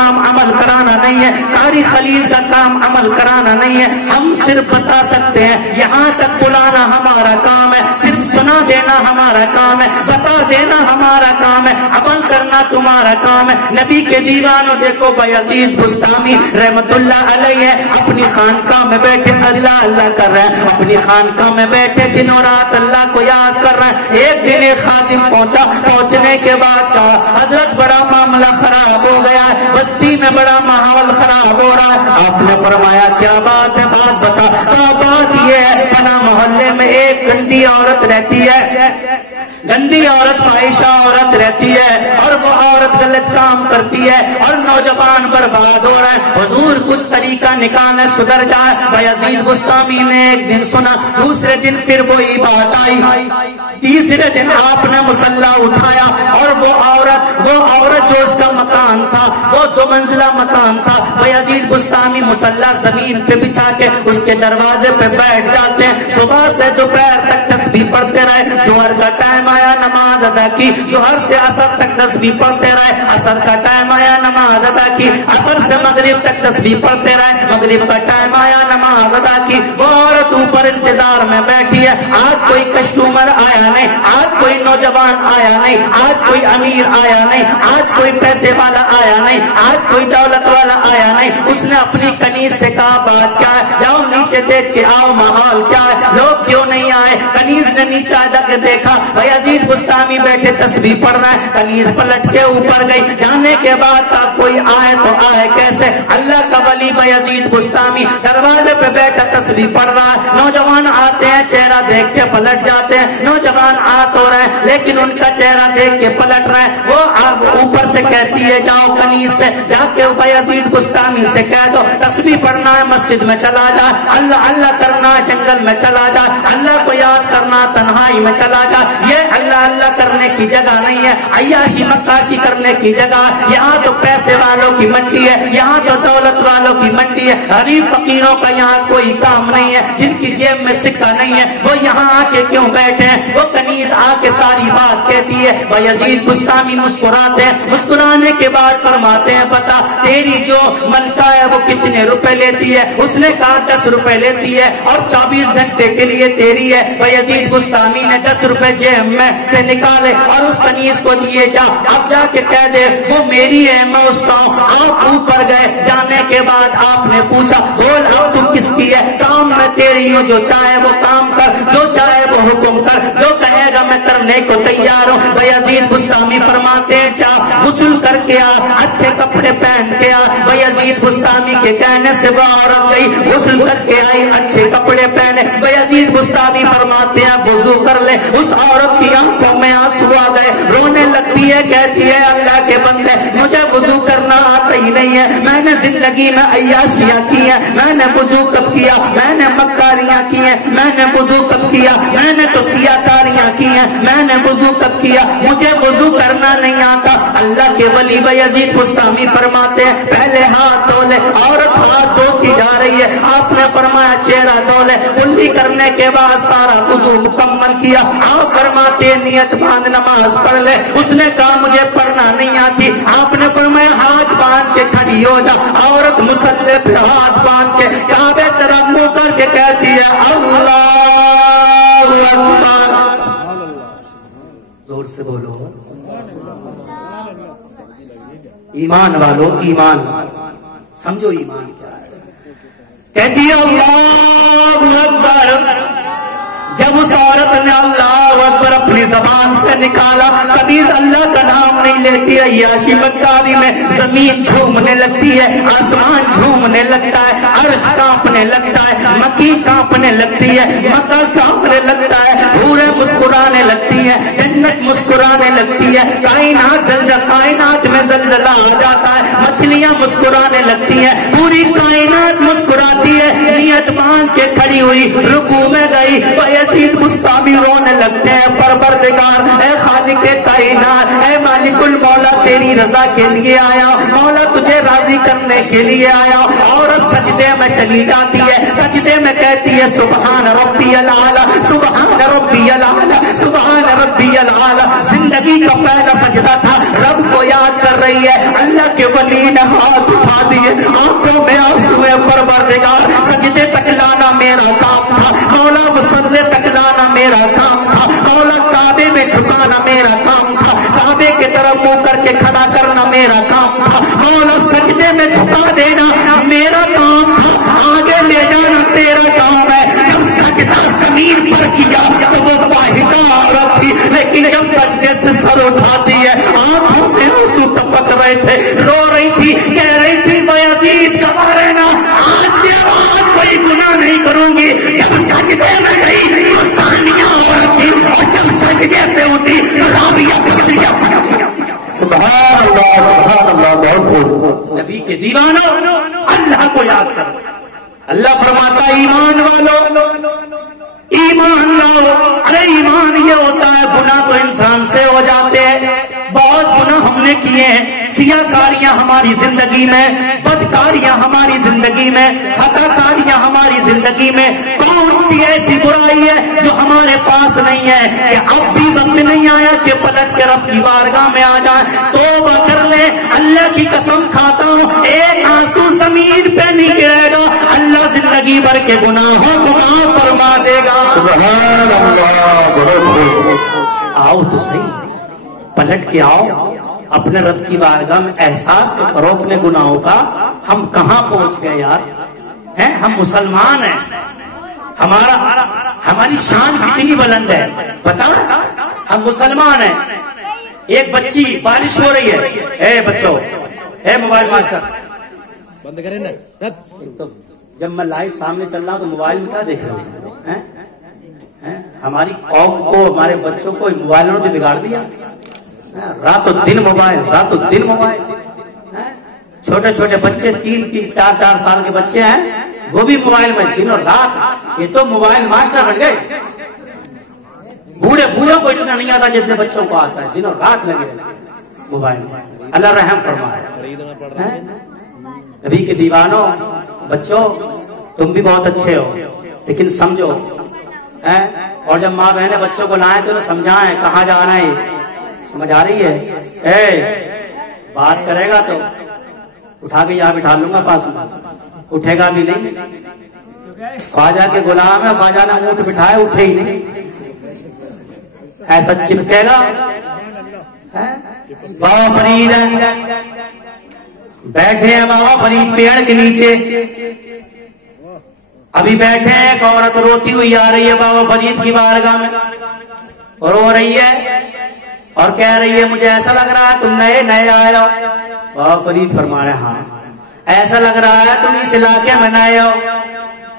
کام عمل کرانا نہیں ہے، قاری خلیل کا کام عمل کرانا نہیں ہے، ہم صرف بتا سکتے ہیں، یہاں تک بلانا ہمارا کام ہے، صرف سنا دینا ہمارا کام ہے، بتا دینا ہمارا کام ہے، عمل کرنا تمہارا کام ہے۔ نبی کے دیوانوں دیکھو بایزید بستامی رحمت اللہ علیہ اپنی خانقاہ میں بیٹھے اللہ اللہ کر رہے ہیں، اپنی خانقاہ میں بیٹھے دن اور رات اللہ کو یاد کر رہے ہیں۔ ایک دن ایک خادم پہنچا، پہنچنے کے بعد کہا حضرت بڑا معاملہ خراب ہو گیا ہے، بستی میں بڑا ماحول خراب ہو رہا ہے۔ آپ نے فرمایا کیا بات ہے؟ بات بتا۔ بات یہ ہے فلاں محلے میں ایک گندی عورت رہتی ہے، گندی عورت فاحشہ عورت رہتی ہے، اور وہ عورت غلط کام کرتی ہے اور نوجوان برباد ہو رہا ہے، حضور کچھ طریقہ نکالے سدھر جائے۔ بایزید بستامی نے ایک دن سنا، دوسرے دن پھر وہی بات آئی، تیسرے دن آپ نے مصلی اٹھایا اور وہ عورت جو اس کا مکان تھا وہ 2 منزلہ مکان تھا، بایزید بستامی مصلی زمین پہ بچھا کے اس کے دروازے پہ بیٹھ جاتے ہیں، صبح سے دوپہر تک تسبیح پڑھتے رہے، ظہر کا ٹائم آیا نماز ادا کی، ظہر سے عصر تک تسبیح پڑھتے رہے، عصر کا ٹائم آیا نماز ادا کی، عصر سے مغرب تک تسبیح پڑھتے رہے، مغرب کا ٹائم آیا نماز ادا کی۔ وہ عورت اوپر انتظار میں بیٹھی ہے، آج کوئی کسٹمر آیا نہیں، آج کوئی نوجوان آیا نہیں، آج کوئی امیر آیا نہیں، آج کوئی پیسے والا آیا نہیں، آج کوئی دولت والا آیا نہیں۔ اس نے اپنی کنیز سے کہا بات کیا ہے؟ جاؤ نیچے دیکھ کے آؤ ماحول کیا ہے، لوگ کیوں نہیں آئے؟ کنیز نے نیچے جا کے دیکھا بایزید بستامی بیٹھے تسبیح پڑھ رہا ہے، کنیز پلٹ کے اوپر گئی، جانے کے بعد کہا کوئی آئے تو آئے کیسے؟ اللہ کا ولی بایزید بستامی دروازے پہ بیٹھا تسبیح پڑھ رہا ہے، نوجوان آتے ہیں چہرہ دیکھ کے پلٹ جاتے ہیں، نوجوان تو رہے ہیں لیکن ان کا چہرہ دیکھ کے پلٹ رہے ہیں۔ وہ اوپر سے کہتی ہے جاؤ کنیز سے جا کے بایزید بستامی سے کہہ دو تسبیح پڑھنا ہے مسجد میں چلا جا، اللہ اللہ کرنا ہے جنگل میں چلا جا، اللہ کو یاد کرنا تنہائی میں چلا جا۔ یہ اللہ اللہ کرنے کی جگہ نہیں ہے، عیاشی مکاشی کرنے کی جگہ، یہاں تو پیسے والوں کی منڈی ہے، یہاں تو دولت والوں کی منڈی ہے، غریب فقیروں کا یہاں کوئی کام نہیں ہے، جن کی جیب میں سکہ نہیں ہے وہ یہاں آ کے کیوں بیٹھے ہیں؟ وہ کنیز آ کے ساری بات کہتی ہے، بایزید بستامی مسکراتے ہیں، مسکرانے کے بعد فرماتے ہیں بتا تیری جو ملکہ ہے وہ کتنے روپے لیتی ہے؟ اس نے کہا 10 روپے لیتی ہے اور 24 گھنٹے کے لیے تیری ہے۔ بایزید بستامی نے 10 روپے جیب میں سے نکالے اور اس کنیز کو دیے، جا اب جا کے کہہ دے وہ میری ہے میں اس کا ہوں۔ آپ اوپر گئے، جانے کے بعد آپ نے پوچھا بول اب تو کس کی ہے؟ کام میں تیری ہوں، جو چاہے وہ کام کر، جو چاہے وہ حکم کر، جو کہے گا میں کرنے کو تیار ہوں۔ بایزید بستامی فرماتے ہیں جا غسل کر کے آ، اچھے کپڑے پہن کے آ۔ بایزید بستامی کے کہنے سے وہ عورت گئی، غسل کر کے آئی، اچھے کپڑے پہنے۔ بایزید بستامی فرماتے ہیں وضو کر لے، اس عورت کی آنکھوں میں آنسو آ گئے، رونے لگتی ہے، کہتی ہے اللہ کے بندے مجھے وضو کرنا آتا ہی نہیں ہے، میں نے زندگی میں عیاشیاں کی ہیں، میں نے وضو کب کیا؟ میں نے مکاریاں کی ہیں، میں نے وضو کب کیا؟ میں نے تو سیاکاریاں کی ہیں، میں نے وضو کب کیا؟ مجھے وضو کرنا نہیں آتا۔ اللہ کے ولی بایزید بستامی فرماتے ہیں پہلے ہاتھ دھو لے۔ عورت ہاتھ دھوتی جا رہی ہے، آپ نے فرمایا چہرہ دھو لے، کلی کرنے کے بعد سارا وضو مکمل کیا۔ آپ فرماتے ہیں نیت باندھ نماز پڑھ لے۔ اس نے کہا مجھے پڑھنا نہیں آتی۔ آپ نے فرمایا ہاتھ باندھ کے کھڑی ہو جا۔ عورت مصلی پہ ہاتھ باندھ کے کعبے طرف منہ کر کے کہتی ہے اللہ اکبر۔ زور سے بولو ایمان والو، ایمان سمجھو ایمان کیا ہے۔ کہتی ہے اللہ اکبر۔ جب اس عورت نے اللہ اکبر اپنی زبان سے نکالا، کبھی اللہ کا نام نہیں لیتی ہے، عیاشی مکاری میں زمین جھومنے لگتی ہے، آسمان جھومنے لگتا ہے، عرش کانپنے لگتا ہے، مکی کانپنے لگتی ہے، مکہ کانپنے لگتا ہے، حوریں مسکرانے لگتی ہیں، جنت مسکرانے لگتی ہے، کائنات میں زلزلہ آ جاتا ہے، مچھلیاں مسکرانے لگتی ہیں، پوری کائنات مسکراتی ہے۔ نیت باندھ کے کھڑی ہوئی، رکوع میں گئی، بایزید بستامی رونے لگتے ہیں پروردگار اے خالق کائنات، اے مالک المولا تیری رضا کے لیے آیا، مولا تجھے راضی کرنے کے لیے آیا۔ عورت سجدے میں چلی جاتی ہے، سجدے میں کہتی ہے سبحان ربی العالی، سبحان ربی العالی، سبحان ربی العالی۔ زندگی کا پہلا سجدہ تھا، رب کو یاد کر رہی ہے۔ اللہ کے ولی نے ہاتھ میرا کام تھا، مولا سجدے میں جھکا دینا میرا کام تھا، آگے لے جانا تیرا کام ہے۔ جب سجدہ زمین پر کیا تو وہ فاحشہ عورت تھی، لیکن جب سجدے سے سر اٹھاتی ہے آنکھوں سے آنسو ٹپک رہے تھے، رو رہی تھی، کہہ رہی تھی بایزید گواہ رہنا آج کے بعد کوئی گناہ نہیں کروں گی۔ جب سجدے میں گئی تو ثانیہ عورت تھی، اور جب سجدے سے اٹھی تو رابعہ بصریہ بن گئی۔ سبحان اللہ بہت خوب۔ نبی کے دیوانوں اللہ کو یاد کرو۔ اللہ فرماتا ایمان والو ایمان لاؤ۔ ارے ایمان یہ ہوتا ہے گناہ تو انسان سے ہو جاتے ہیں، بہت گناہ ہم نے کیے ہیں، سیاہ کاریاں ہماری زندگی میں، بدکاریاں ہماری زندگی میں، خطا کاریاں ہماری زندگی میں۔ کون سی ایسی برائی ہے جو ہمارے پاس نہیں ہے کہ اب بھی وقت نہیں آیا کہ پلٹ کے رب کی بارگاہ میں آ جائیں، توبہ کر لیں۔ اللہ کی قسم کھاتا ہوں ایک آنسو زمین پہ نہیں گرے گا، اللہ زندگی بھر کے گناہوں کو معاف فرما دے گا۔ سبحان اللہ بہت خوب۔ آؤ تو صحیح، پلٹ کے آؤ، اپنے رب کی بارگاہ میں احساس تو کرو اپنے گناہوں کا۔ ہم کہاں پہنچ گئے یار، ہیں ہم مسلمان ہیں، ہماری شان کتنی بلند ہے پتا، ہم مسلمان ہیں۔ ایک بچی بارش ہو رہی ہے، اے بچوں اے موبائل ماسٹر بند کریں نا۔ جب میں لائیو سامنے چل رہا ہوں تو موبائل میں کیا دیکھ رہا ہوں؟ ہماری قوم کو ہمارے بچوں کو موبائلوں نے بگاڑ دیا، رات و دن موبائل، رات و دن موبائل۔ چھوٹے چھوٹے بچے 3-3 4-4 سال کے بچے ہیں وہ بھی موبائل میں دن اور رات، یہ تو موبائل ماسٹر بن گئے۔ بوڑھوں کو اتنا نہیں آتا جتنے بچوں کو آتا ہے، دن اور رات لگے رہتے موبائل میں۔ اللہ رحم فرمائے۔ نبی کے دیوانوں بچوں تم بھی بہت اچھے ہو لیکن سمجھو، اور جب ماں بہنیں بچوں کو لائیں تو سمجھائیں کہاں جانا ہے، سمجھ آ رہی ہے؟ بات کرے گا تو اٹھا کے یہاں بٹھا لوں گا پاس میں، اٹھے گا بھی نہیں۔ خواجہ کے غلام ہے، خواجہ نے اونٹ بٹھائے اٹھے ہی نہیں، ایسا چپکے گا۔ بابا فرید بیٹھے ہیں، بابا فرید پیڑ کے نیچے ابھی بیٹھے ہیں، ایک عورت روتی ہوئی آ رہی ہے بابا فرید کی بارگاہ میں، رو رہی ہے اور کہہ رہی ہے مجھے ایسا لگ رہا ہے تم نئے آئے ہو۔ بابا فرید فرما رہے ہاں۔ ایسا لگ رہا ہے تم اس علاقے میں نئے ہو؟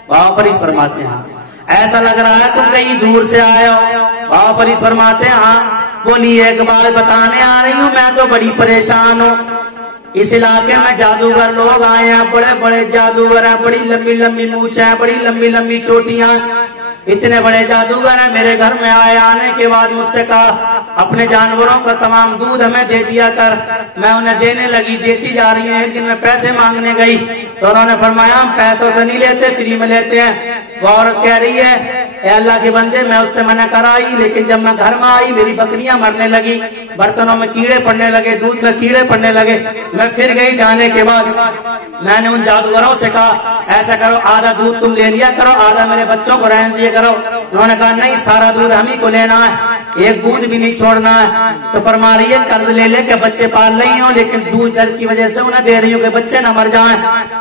بابا فرید فرماتے ہیں ہاں۔ ایسا لگ رہا ہے تم کہیں دور سے آئے ہو؟ بابا فرید فرماتے ہیں ہاں۔ بولی ایک بات بتانے آ رہی ہوں، میں تو بڑی پریشان ہوں، اس علاقے میں جادوگر لوگ آئے ہیں، بڑے بڑے جادوگر ہیں، بڑی لمبی لمبی مونچھیں ہیں، بڑی لمبی لمبی چوٹیاں، اتنے بڑے جادوگر ہیں۔ میرے گھر میں آئے، آنے کے بعد مجھ سے کہا اپنے جانوروں کا تمام دودھ ہمیں دے دیا کر۔ میں انہیں دینے لگی، دیتی جا رہی ہیں، ایک دن میں پیسے مانگنے گئی تو انہوں نے فرمایا ہم پیسوں سے نہیں لیتے، فری میں لیتے ہیں۔ وہ عورت کہہ رہی ہے اے اللہ کے بندے میں اس سے منع کرائی، لیکن جب میں گھر میں آئی میری بکریاں مرنے لگی، برتنوں میں کیڑے پڑنے لگے، دودھ میں کیڑے پڑنے لگے۔ میں پھر گئی، جانے کے بعد میں نے ان جادوگروں سے کہا ایسا کرو آدھا دودھ تم لے لیا کرو، آدھا میرے بچوں کو رہن دیا کرو۔ انہوں نے کہا نہیں، سارا دودھ ہم ہی کو لینا ہے، ایک بوند بھی نہیں چھوڑنا ہے۔ تو فرما رہی ہے قرض لے لے کے بچے پال رہی ہوں، لیکن دودھ ڈر کی وجہ سے انہیں دے رہی ہوں کہ بچے نہ مر جائیں۔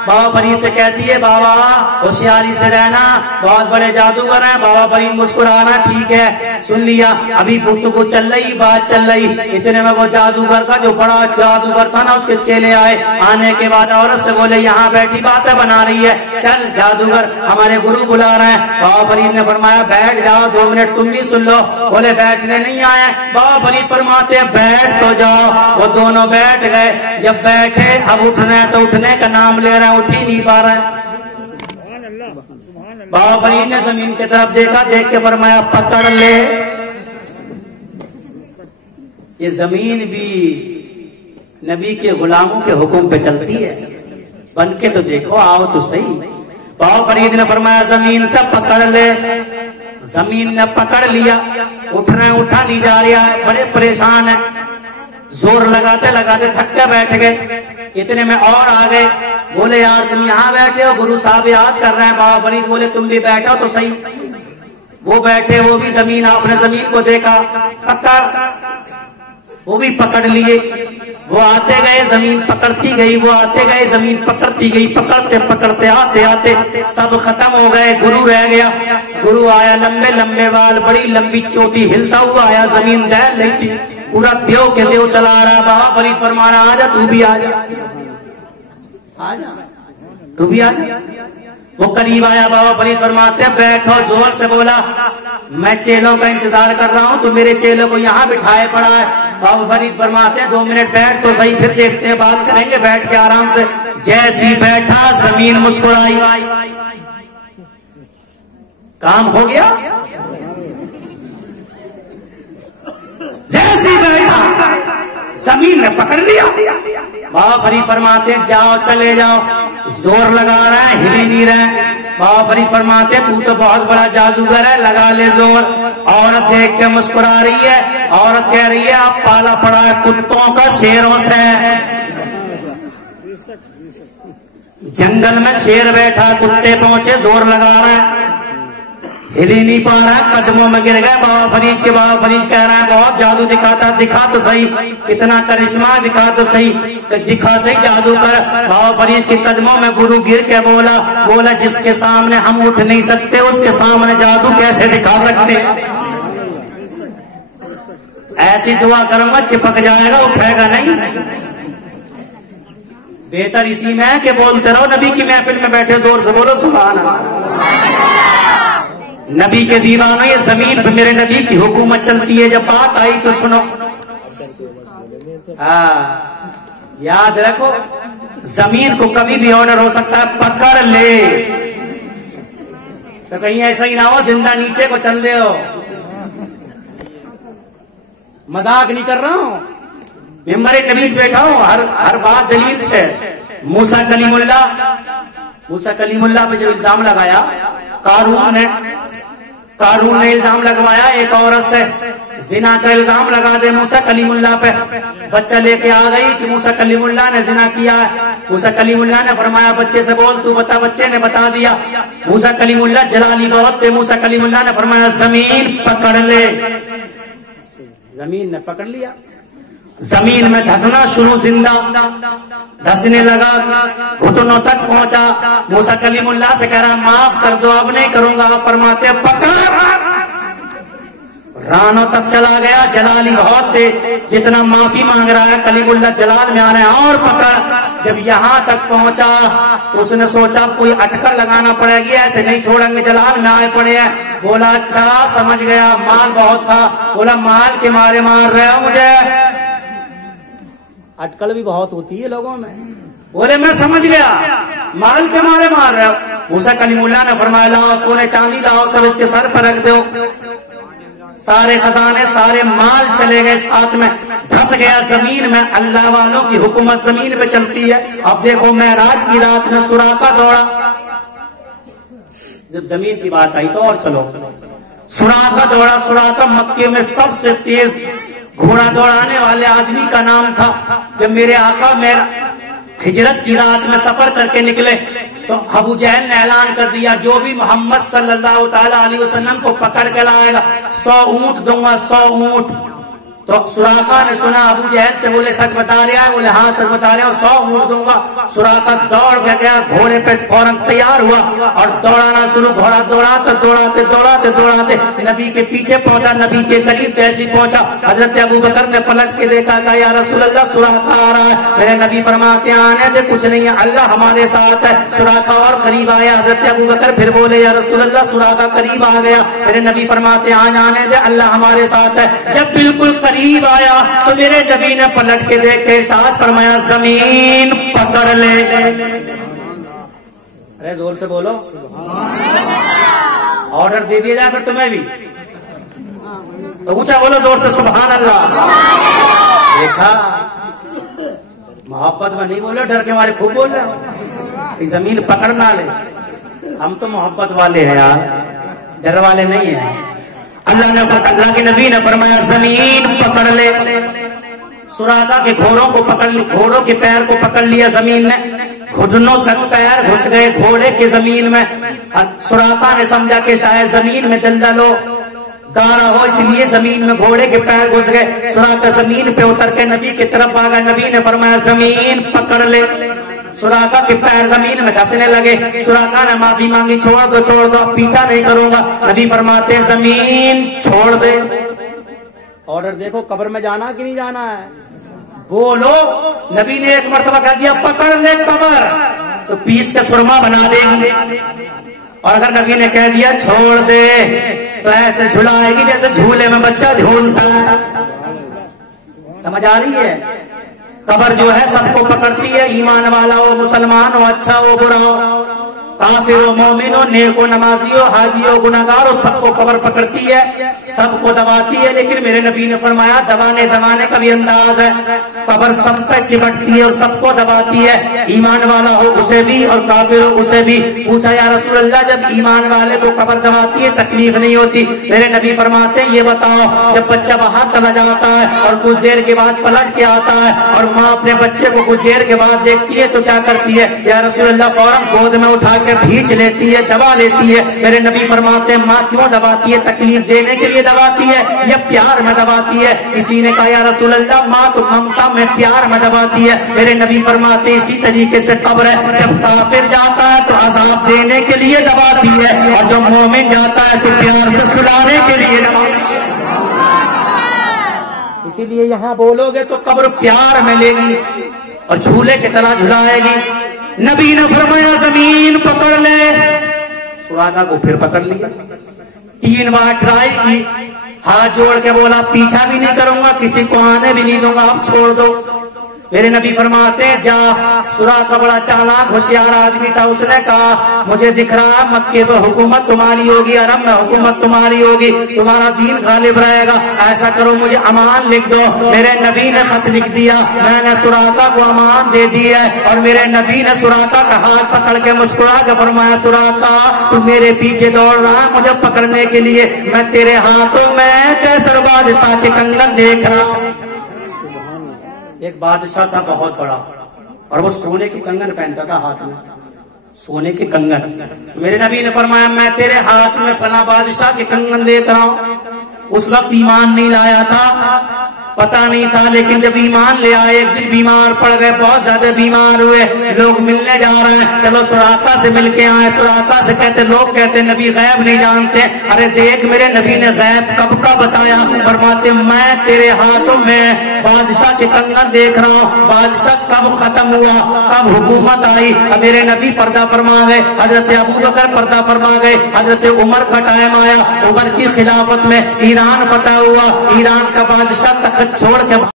بابا فرید سے کہتی ہے بابا ہوشیاری سے رہنا، بہت بڑے جادوگر ہیں۔ بابا فرید مسکرانا ٹھیک ہے سن لیا، ابھی گفتگو چل رہی، بات چل رہی، اتنے میں وہ جادوگر کا جو بڑا جادوگر تھا نا اس کے چیلے آئے۔ آنے کے بعد عورت سے بولے یہاں بیٹھی باتیں بنا رہی ہے، چل جادوگر ہمارے گرو بلا رہے ہیں۔ بابا فرید نے فرمایا بیٹھ جاؤ 2 منٹ تم بھی سن لو۔ بولے بیٹھنے نہیں آئے۔ بابا فرید فرماتے ہیں بیٹھ تو جاؤ۔ وہ دونوں بیٹھ گئے، جب بیٹھے اب اٹھنا ہے تو اٹھنے کا نام لے رہے ہیں، اٹھ ہی نہیں پا رہے ہیں۔ بابا فرید نے زمین کی طرف دیکھا، دیکھ کے فرمایا پکڑ لے۔ یہ زمین بھی نبی کے غلاموں کے حکم پہ چلتی ہے، بن کے تو دیکھو، آؤ تو صحیح۔ بابا فرید نے فرمایا زمین سے پکڑ لے۔ زمین نے پکڑ لیا، اٹھنا اٹھا نہیں جا رہا ہے، بڑے پریشان ہیں، زور لگاتے لگاتے تھک کے بیٹھ گئے۔ اتنے میں اور آ گئے، بولے یار تم یہاں بیٹھے ہو، گرو صاحب یاد کر رہے ہیں۔ بابا فرید بولے تم بھی بیٹھو تو صحیح۔ وہ بیٹھے، وہ بھی زمین، آپ نے زمین کو دیکھا، پکڑ، وہ بھی پکڑ لیے۔ وہ آتے گئے زمین پکڑتی گئی، وہ آتے گئے زمین پکڑتی گئی، پکڑتے پکڑتے آتے آتے سب ختم ہو گئے، گرو رہ گیا۔ گرو آیا، لمبے لمبے بال، بڑی لمبی چوٹی، ہلتا ہوا آیا، زمین دہل رہی تھی، پورا دیو کے دیو چلا رہا۔ بابا فرید فرمانا آ جا، تو بھی آ جا، آ جا تو بھی آ جا۔ وہ قریب آیا، بابا فرید فرماتے بیٹھو، زور سے بولا میں چیلوں کا انتظار کر رہا ہوں، تو میرے چیلوں کو یہاں بٹھائے پڑا ہے۔ بابا فرید فرماتے 2 منٹ بیٹھ تو صحیح، پھر دیکھتے ہیں بات کریں گے، بیٹھ کے آرام سے۔ جیسی بیٹھا زمین مسکرائی، کام ہو گیا۔ جیسی بیٹھا زمین نے پکڑ لیا۔ بابا فرید فرماتے جاؤ، چلے جاؤ، زور لگا رہا ہے، ہلی نہیں رہا۔ بابا فرید فرماتے تو تو بہت بڑا جادوگر ہے، لگا لے زور۔ عورت دیکھ کے مسکرا رہی ہے، عورت کہہ رہی ہے اب پالا پڑا ہے کتوں کا شیروں سے۔ جنگل میں شیر بیٹھا، کتے پہنچے، زور لگا رہا ہے، ہلی نہیں پا رہا، قدموں میں گر گئے بابا فرید کے۔ بابا فرید کہہ رہا ہے بہت جادو دکھاتا، دکھا تو صحیح، کتنا کرشمہ، دکھا تو صحیح، دکھا صحیح جادو کر۔ بابا فرید کے قدموں میں گرو گر کے بولا جس کے سامنے ہم اٹھ نہیں سکتے اس کے سامنے جادو کیسے دکھا سکتے ہیں؟ ایسی دعا کروں گا چپک جائے گا، اٹھے گا نہیں۔ بہتر اسی میں ہے کہ بولتے رہو، نبی کی محفل میں بیٹھے زور سے بولو سبحان اللہ۔ نبی کے دیوانوں، یہ زمین پہ میرے نبی کی حکومت چلتی ہے، جب بات آئی تو سنو۔ یاد رکھو زمین کو کبھی بھی آنر ہو سکتا ہے، پکڑ لے تو کہیں ایسا ہی نہ ہو زندہ نیچے کو چل دے ہو۔ مذاق نہیں کر رہا ہوں، ممبر نبی بیٹھا ہوں، ہر بات دلیل سے۔ موسیٰ کلیم اللہ پہ جو الزام لگایا قارون نے الزام لگوایا ایک عورت سے، زنا کا الزام لگا دے موسیٰ کلیم اللہ پہ۔ بچہ لے کے آ گئی کہ موسیٰ کلیم اللہ نے زنا کیا ہے۔ موسیٰ کلیم اللہ نے فرمایا بچے سے بول، تو بتا، بچے نے بتا دیا۔ موسیٰ کلیم اللہ جلالی بہت تھے، موسیٰ کلیم اللہ نے فرمایا زمین پکڑ لے۔ زمین نے پکڑ لیا، زمین میں دھسنا شروع، زندہ دھسنے لگا، گھٹنوں تک پہنچا۔ موسیٰ کلیم اللہ سے کہہ رہا معاف کر دو، اب نہیں کروں گا۔ آپ فرماتے پکڑ، رانوں تک چلا گیا، جلالی بہت تھے، جتنا معافی مانگ رہا ہے کلیم اللہ جلال میں آ رہے ہیں، اور پکڑ۔ جب یہاں تک پہنچا تو اس نے سوچا کوئی اٹکل لگانا پڑے گی، ایسے نہیں چھوڑیں گے، جلال میں آئے پڑے ہیں۔ بولا اچھا سمجھ گیا، مال بہت تھا۔ بولا مال کے مارے مار رہے ہو مجھے؟ اٹکل بھی بہت ہوتی ہے لوگوں میں۔ بولے میں سمجھ گیا، مال کے مارے مار رہے ہو۔ موسیٰ کلیم اللہ نے فرمایا لاؤ سونے چاندی لاؤ، سب اس کے سر پر رکھ دو۔ سارے خزانے، سارے مال چلے گئے ساتھ میں، دھس گیا زمین میں۔ اللہ والوں کی حکومت زمین پہ چلتی ہے۔ اب دیکھو معراج کی رات میں سراقہ دوڑا، جب زمین کی بات آئی تو اور چلو، سراقہ دوڑا۔ سراقہ مکے میں سب سے تیز گھوڑا دوڑانے والے آدمی کا نام تھا۔ جب میرے آقا میرا ہجرت کی رات میں سفر کر کے نکلے تو ابو جہل نے اعلان کر دیا جو بھی محمد صلی اللہ تعالیٰ علیہ وسلم کو پکڑ کے لائے گا 100 اونٹ دوں گا، 100 اونٹ۔ تو سراقہ نے سنا ابو جہل سے، بولے سچ بتا رہا ہے؟ بولے ہاں سچ بتا رہے ہیں، 100 اونٹ دوں گا۔ سراقہ دوڑ کے گیا، گھوڑے پہ فوراً تیار ہوا اور دوڑانا شروع۔ گھوڑا دوڑاتے نبی کے پیچھے پہنچا، نبی کے قریب جیسی پہنچا حضرت ابو بکر نے پلٹ کے دیکھا، کہا یا رسول اللہ سراقہ آ رہا ہے۔ میرے نبی فرماتے ہیں آنے دے، کچھ نہیں ہے، اللہ ہمارے ساتھ ہے۔ سراقہ اور قریب آیا، حضرت ابو بکر پھر بولے یا رسول اللہ سراقہ قریب آ گیا۔ میرے نبی فرماتے ہیں آنے دے، اللہ ہمارے ساتھ ہے۔ جب بالکل قریب آیا تو میرے نبی نے پلٹ کے دیکھ کے ارشاد فرمایا زمین پکڑ لے۔ ارے زور سے بولو، آرڈر دے دیا جائے پھر تمہیں بھی تو اونچا بولو زور سے سبحان اللہ۔ دیکھا محبت میں نہیں بولو، ڈر کے ہمارے خوب بول رہے ہو، زمین پکڑ نہ لے۔ ہم تو محبت والے ہیں یار، ڈر والے نہیں ہیں۔ اللہ کے نبی نے فرمایا زمین پکڑ لے۔ سراقہ کے گھوڑوں کے پیر کو پکڑ لیا زمین نے، گھٹنوں تک پیر گھس گئے گھوڑے کے زمین میں۔ سراقہ نے سمجھا کہ شاید زمین میں دلدل ہو، گارا ہو اس لیے زمین میں گھوڑے کے پیر گھس گئے. سراقہ زمین پہ اتر کے نبی کی طرف آ گئے. نبی نے فرمایا زمین پکڑ لے. سراقہ کے پیر زمین میں دھسنے لگے. سراقہ نے معافی مانگی, چھوڑ دو اب پیچھا نہیں کروں گا. نبی فرماتے ہیں زمین چھوڑ دے. آرڈر دیکھو, قبر میں جانا کہ نہیں جانا ہے؟ بولو. نبی نے ایک مرتبہ کہہ دیا پکڑ لے قبر تو پیس کے سرما بنا دے گی, اور اگر نبی نے کہہ دیا چھوڑ دے تو ایسے جھلائے گی جیسے جھولے میں بچہ جھولتا ہے. سمجھ آ رہی ہے؟ قبر جو ہے سب کو پکڑتی ہے, ایمان والا ہو, مسلمان ہو, اچھا ہو, برا ہو, کافر ہو, مومن ہو, نیک ہو, نمازی ہو, حاجی ہو, گناہگار ہو, سب کو قبر پکڑتی ہے, سب کو دباتی ہے. لیکن میرے نبی نے فرمایا دبانے کا بھی انداز ہے. قبر سب پہ چپٹتی ہے اور سب کو دباتی ہے, ایمان والا ہو اسے بھی اور کافر ہو اسے بھی. پوچھا یا رسول اللہ جب ایمان والے کو قبر دباتی ہے تکلیف نہیں ہوتی؟ میرے نبی فرماتے ہیں یہ بتاؤ جب بچہ باہر چلا جاتا ہے اور کچھ دیر کے بعد پلٹ کے آتا ہے اور ماں اپنے بچے کو کچھ دیر کے بعد دیکھتی ہے تو کیا کرتی ہے؟ یا رسول اللہ فوراً گود میں اٹھا کے بھینچ لیتی ہے, دبا لیتی ہے. میرے نبی فرماتے ہیں ماں کیوں دباتی ہے؟ تکلیف دینے کے لیے دباتی ہے یا پیار میں دباتی ہے؟ کسی نے کہا یا رسول اللہ ماں تو ممتا میں پیار میں دباتی ہے. میرے نبی فرماتے اسی طریقے سے قبر ہے, جب کافر جاتا ہے تو عذاب دینے کے لیے دباتی ہے, اور جب مومن جاتا ہے تو پیار سے سلانے کے لیے دباتی ہے. اسی لیے یہاں بولو گے تو قبر پیار میں لے گی اور جھولے کی طرح جھلائے گی. نبی نے فرمایا زمین پکڑ لے. سراقہ کو پھر پکڑ لیا, 3 بار ٹرائی کی, ہاتھ جوڑ کے بولا پیچھا بھی نہیں کروں گا, کسی کو آنے بھی نہیں دوں گا, اب چھوڑ دو. میرے نبی فرماتے ہیں جا. سراقہ بڑا چالاک ہوشیار آدمی تھا, اس نے کہا مجھے دکھ رہا ہے مکے پہ حکومت تمہاری ہوگی, عرب میں حکومت تمہاری ہوگی, تمہارا دین غالب رہے گا, ایسا کرو مجھے امان لکھ دو. میرے نبی نے خط لکھ دیا, میں نے سراقہ کو امان دے دی ہے. اور میرے نبی نے سراقہ کا ہاتھ پکڑ کے مسکرا کے فرمایا سراقہ تو میرے پیچھے دوڑ رہا ہے مجھے پکڑنے کے لیے, میں تیرے ہاتھوں میں کیسر بادشاہ کے کنگن دیکھ رہا ہوں. ایک بادشاہ تھا بہت بڑا, اور وہ سونے کے کنگن پہنتا تھا ہاتھ میں, سونے کے کنگن. میرے نبی نے فرمایا میں تیرے ہاتھ میں فلاں بادشاہ کے کنگن دیکھ رہا ہوں. اس وقت ایمان نہیں لایا تھا, پتا نہیں تھا, لیکن جب ایمان لے آئے ایک دن بیمار پڑ گئے, بہت زیادہ بیمار ہوئے. لوگ ملنے جا رہے ہیں, چلو سراقہ سے مل کے آئے. سراقہ سے کہتے, لوگ کہتے نبی غیب نہیں جانتے. ارے دیکھ میرے نبی نے غیب کب کا بتایا. فرماتے میں تیرے ہاتھوں میں بادشاہ کے کنگن دیکھ رہا ہوں. بادشاہ کب ختم ہوا, کب حکومت آئی؟ اب میرے نبی پردہ فرما گئے, حضرت ابوبکر پردہ فرما گئے, حضرت عمر کا ٹائم آیا, عمر کی خلافت میں ایران فتح ہوا. ایران کا بادشاہ تخت چھوڑ کے